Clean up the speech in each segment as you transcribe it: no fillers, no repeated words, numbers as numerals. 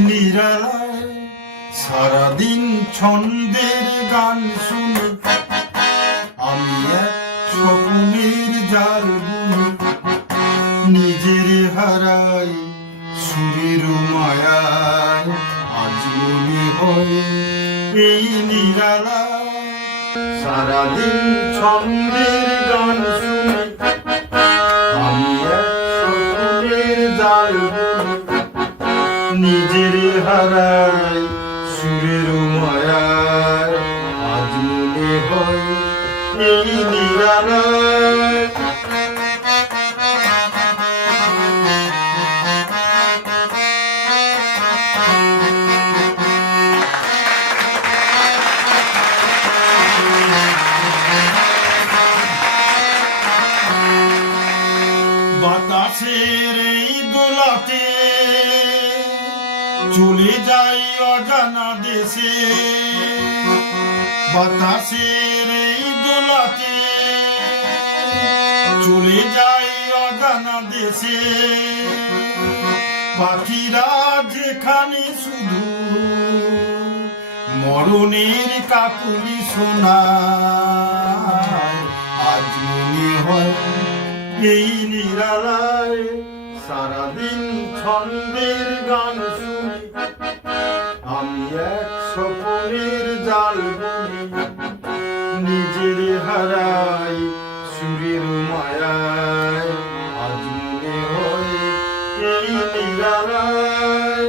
নিরালায় সারাদিন ছন্দের গান শুনে আমি এক স্বপ্নের জাল বুনে নিজের হারাই সুরের মায়ায় আজ মনে হয় এই নিরালায় সারাদিন ছন্দের গান শুনে আমি এক স্বপ্নের জাল বুনে নিজের হারাই সুরের মায়ায় আজ মনে হয় এই নিরালায় বাতাসের এই দোলাতে চলে যাই অজানা দেশে বাতাসের এই দোলাতে চলে যাই অজানা দেশে পাখিরা যেখানে শুধু মরণের কাকুলি শোনায় আজ মনে হয় এই নিরালায় সারাদিন ছন্দের গান শুনি আমি এক স্বপ্নের জাল বুনি নিজের হারাই সুরের মায়ায় আজ মনে হয় এই নিরালায়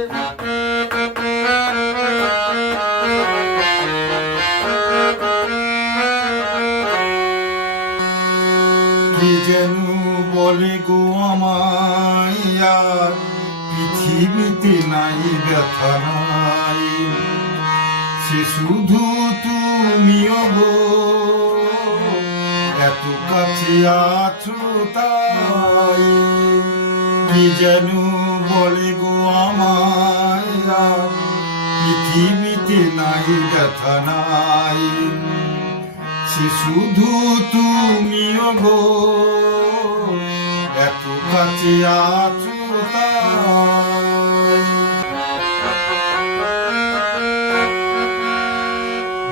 কি যেন বলে গো আমায় আর পৃথিবীতে নাই ব্যথা নাই সে শুধু তুমিও গো এত কাছে আছো তাই কি যেন বলে গো আমায় আর পৃথিবীতে নাই ব্যথা নাই সে শুধু তুমিও গো এত কাছে আছো তাই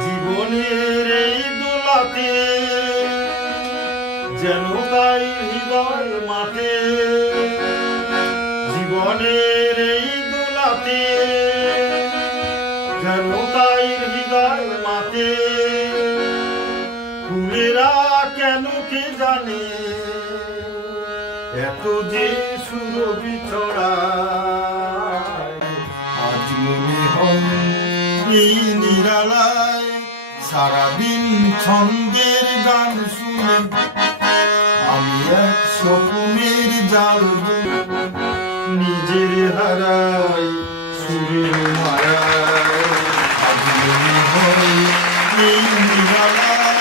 জীবনের এই দোলাতে যেন তাই হৃদয় মাতে জীবনের এই দোলাতে যেন তাই হৃদয় মাতে ফুলেরা কেন কে জানে এত যে সুরভি ছড়ায় আজ মনে হয় এই নিরালায় সারাদিন ছন্দের গান শুনে আমি এক স্বপ্নের জাল বুনে নিজের হারাই সুরের মায়ায় আজ মনে হয় এই নিরালায়